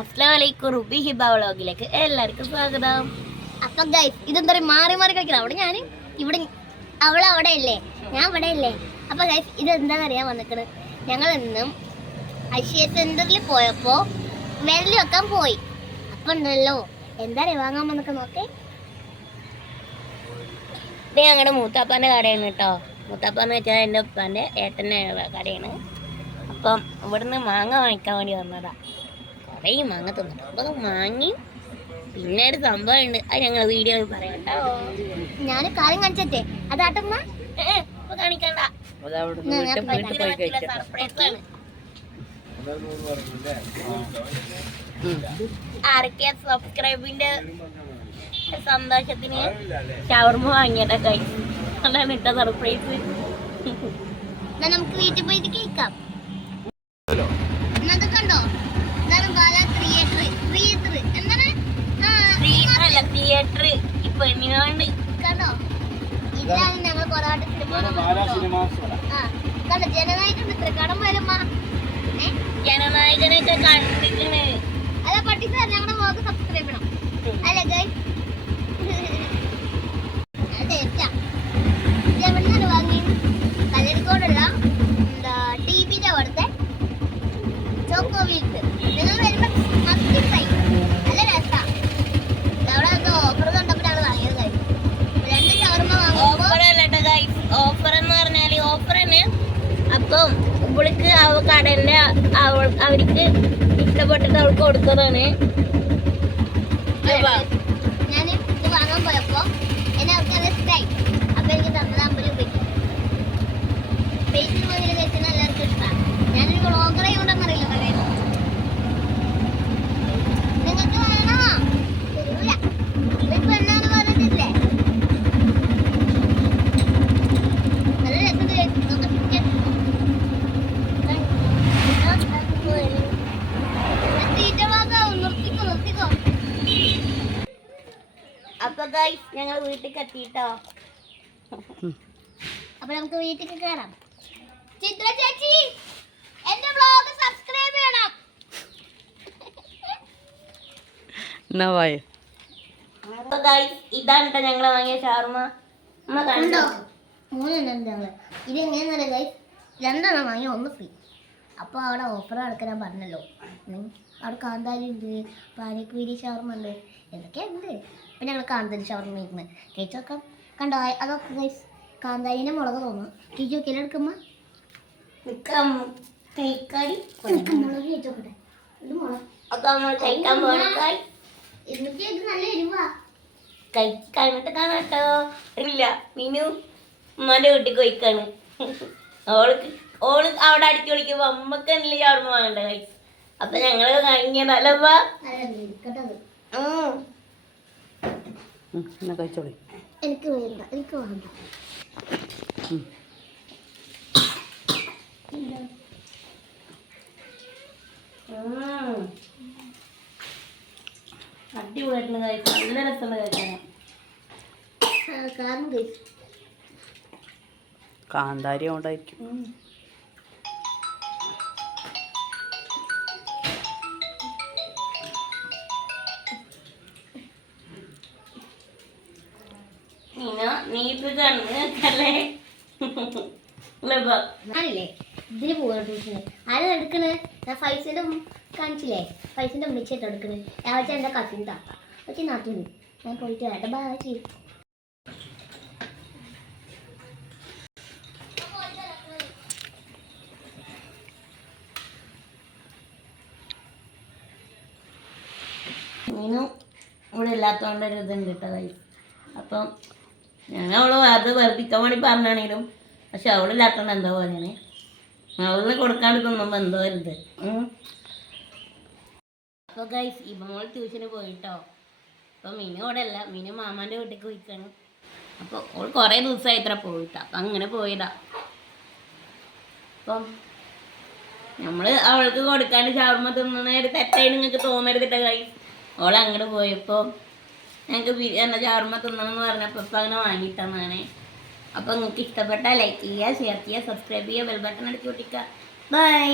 അസ്സലാമലൈക്കും റുബി ഹിബ വ്ളോഗിലേക്ക് എല്ലാവർക്കും സ്വാഗതം. അപ്പം ഗൈസ് ഇതെന്താ മാറി മാറി കളിക്കണം. അവിടെ ഞാൻ ഇവിടെ അവിടെ അല്ലേ, ഞാൻ ഇവിടെ അല്ലേ. അപ്പം ഗൈസ് ഇതെന്താണെന്ന് അറിയാൻ വന്നിക്കണ്. ഞങ്ങൾ ഇന്നും അക്ഷയ സെന്ററിൽ പോയപ്പോൾ വിരൽ വെക്കാൻ പോയി. അപ്പം ഉണ്ടല്ലോ എന്താ അറിയാം വാങ്ങാൻ വന്നൊക്കെ നോക്കേ. ഇത് ഞങ്ങളുടെ മൂത്താപ്പാൻ്റെ കടയാണ് കേട്ടോ. മൂത്താപ്പാന്ന് വെച്ചാൽ എൻ്റെ ഉപ്പാൻ്റെ ഏട്ടൻ്റെ കടയാണ്. അപ്പം ഇവിടുന്ന് മാങ്ങ വാങ്ങിക്കാൻ വേണ്ടി വന്നതാ. കുറേ മാങ്ങ തിന്നിട്ട് അപ്പം വാങ്ങി. പിന്നെ ഒരു സംഭവം ഉണ്ട്, അത് ഞങ്ങൾ വീഡിയോയിൽ പറയാം കേട്ടോ. ഞാൻ കാര്യം കാണിച്ചേ അതാട്ടമ്മ ഇപ്പൊ കാണിക്കണ്ട, സർപ്രൈസാണ്. ആരൊക്കെ സബ്സ്ക്രൈബിന്റെ സന്തോഷത്തിന് ഷവർമ വാങ്ങിയതാ കഴിച്ചു. അതാണ് ഇട്ട സർപ്രൈസ്. നമുക്ക് വീട്ടിൽ പോയിട്ട് കേൾക്കാം. കണ്ടോ തിയേറ്റർ ഇപ്പൊ പെണ്ണിനോണ്ട് കണ്ടോ. ഇതാണ് ഞങ്ങൾ കൊറോട്ട് കണ്ടോ. ജനനായകനുണ്ട് തൃക്കടം പോയാലും ജനനായകനൊക്കെ കണ്ടിരിക്കണ്. അല്ല പട്ടിക്ക് ഞങ്ങളുടെ വ്ളോഗ് സബ്സ്ക്രൈബ് ചെയ്യണം അല്ലേ ഗൈസ്. എവിടുന്നാണ് വാങ്ങി? കല്ലടിക്കോടുള്ള എന്താ ടിവിന്റെ അവിടുത്തെ ചോക്കോ വീട്ട്. നിങ്ങൾ വരുമ്പോ മസ്തി ട്രൈ, നല്ല രസാ. അവിടെ ഓഫർ കണ്ടപ്പോഴാണ് വാങ്ങിയത് ഗൈസ്. 2 ഷവർമ വാങ്ങുമ്പോ ഓഫർ എന്ന് പറഞ്ഞാല് ഓഫർ തന്നെ. അപ്പം ഇവൾക്ക് കടന്റെ അവർക്ക് ഇഷ്ടപ്പെട്ടിട്ട് അവൾക്ക് കൊടുത്തതാണ്. ഞാൻ ഇത് വാങ്ങാൻ പോയപ്പോ എന്നെ അവർക്ക് നല്ല ഇഷ്ടമായി. അപ്പൊ എനിക്ക് തന്നത് 50 രൂപയ്ക്ക്. പേജിന് മുന്നിൽ കഴിച്ചാൽ എല്ലാവർക്കും ഇഷ്ടമാണ്. ഞാനൊരു വ്ളോഗറെ ഉണ്ടെന്നറിയില്ല പറയുന്നത്. നിങ്ങൾക്ക് വേണോ? തരൂല. ഇപ്പൊ എന്നാണ് പറഞ്ഞിട്ടില്ലേ? നല്ല രസം നിർത്തിക്കോ. അപ്പൊ ഗൈസ് ഞങ്ങൾ വീട്ടിൽ എത്തിട്ടോ. അപ്പൊ നമുക്ക് വീട്ടിൽ കയറാം. ചിത്ര ചേച്ചി എന്റെ വ്ളോഗ് സബ്സ്ക്രൈബ് ചെയ്യണം. അപ്പൊ ഗൈസ് ഇതാണ് ഞങ്ങൾ വാങ്ങിയ ഷവർമ. കണ്ടോ മൂന്നെണ്ണം. ഇത് എങ്ങനെയാണെന്നല്ല ഗൈസ്, 2 എണ്ണം വാങ്ങിയ 1 ഫ്രീ. അപ്പോൾ അവിടെ ഓഫർ നടക്കാൻ ഞാൻ പറഞ്ഞല്ലോ. അവിടെ കാന്താരി ഉണ്ട്, പാനിപ്പൂരി ഷവർമ ഉണ്ട്, എന്തൊക്കെയുണ്ട്. അപ്പം ഞങ്ങൾ കാന്താരി ഷവർമ ഇരുന്ന് കഴിച്ചു നോക്കാം. കണ്ടോ അതൊക്കെ ഗൈസ് കാന്താരിനെ മുളക് തോന്നുന്നു. കഴിച്ചു നോക്കിയാൽ എടുക്കുമ്പോൾ മുളക് കഴിച്ചോക്കട്ടെ. ഇത് മുളക് എന്നിട്ട് ഇത് നല്ല എരിവാ. കഴിച്ച് കഴിഞ്ഞിട്ട് കാണാട്ടോ. ഇല്ല മീനു ഉമ്മാൻ്റെ വീട്ടിൽ കൊയ്ക്കാണ്. ഓള് അവിടെ അടിച്ചു വിളിക്കുമ്പോ അമ്മക്ക് എന്തെങ്കിലും ഷവർമ വാങ്ങണ്ട കഴിച്ചു. അപ്പൊ ഞങ്ങള് കഴിഞ്ഞതല്ലപ്പാ. എനിക്ക് വേണ്ട, എനിക്ക് വേണ്ട. അടിപൊളിയായിട്ടുള്ള കഴിച്ചു, നല്ല രസമുള്ള കഴിക്കാനാ. കാരണം കഴിച്ചു കാന്താരി കൊണ്ടായിരിക്കും. ഞാനില്ലേ ഇതിന് പോവാണ് ട്യൂഷന്. ആരും എടുക്കണ്? ഞാൻ ഫൈസിന്റെ കാണിച്ചില്ലേ, ഫൈസിന്റെ ഉമ്മിച്ചായിട്ട് എടുക്കണ്. ഞാൻ വെച്ചാൽ എൻ്റെ കസിൻ താത്ത പക്ഷേ നാട്ടിൽ ഞാൻ പോയിട്ട് വരട്ടെ. ബാക്കി മീനും ഇവിടെ ഇല്ലാത്തതുകൊണ്ടൊരു ഇതുണ്ട് കേട്ടോ കൈസ്. അപ്പം ഞങ്ങൾ അവള് അത് വെറുപ്പിക്കാൻ വേണ്ടി പറഞ്ഞാണെങ്കിലും പക്ഷെ അവളില്ലാത്തതുകൊണ്ട് എന്തോ പോലെയാണ്. അവളിന് കൊടുക്കാണ്ട് തിന്നുമ്പോൾ എന്തോ ഇത്. അപ്പോൾ ഗൈസ് ഇപ്പം മോൾ ട്യൂഷന് പോയിട്ടോ. അപ്പോൾ മീനും ഇവിടെ അല്ല, മീനും മാമാൻ്റെ വീട്ടിലേക്ക് പോയിക്കാണ്. അപ്പോൾ അവൾ കുറേ ദിവസമായി ഇത്ര പോയിട്ടാ. അപ്പം അങ്ങനെ പോയതാ. അപ്പം നമ്മൾ അവൾക്ക് കൊടുക്കാണ്ട് ഷവർമ തിന്നുന്ന ഒരു തെറ്റായി നിങ്ങൾക്ക് തോന്നരുതിട്ട ഗൈസ്. ഓൾ അങ്ങോട്ട് പോയപ്പോൾ ഞങ്ങൾക്ക് എന്താ ഷവർമ തിന്നണമെന്ന് പറഞ്ഞപ്പോൾ ഇപ്പം അങ്ങനെ വാങ്ങിയിട്ടെന്നാണ്. അപ്പോൾ നിങ്ങൾക്ക് ഇഷ്ടപ്പെട്ടാൽ ലൈക്ക് ചെയ്യുക, ഷെയർ ചെയ്യുക, സബ്സ്ക്രൈബ് ചെയ്യുക, ബെൽ ബട്ടൺ അടിച്ച് പൊട്ടിക്കുക. ബൈ.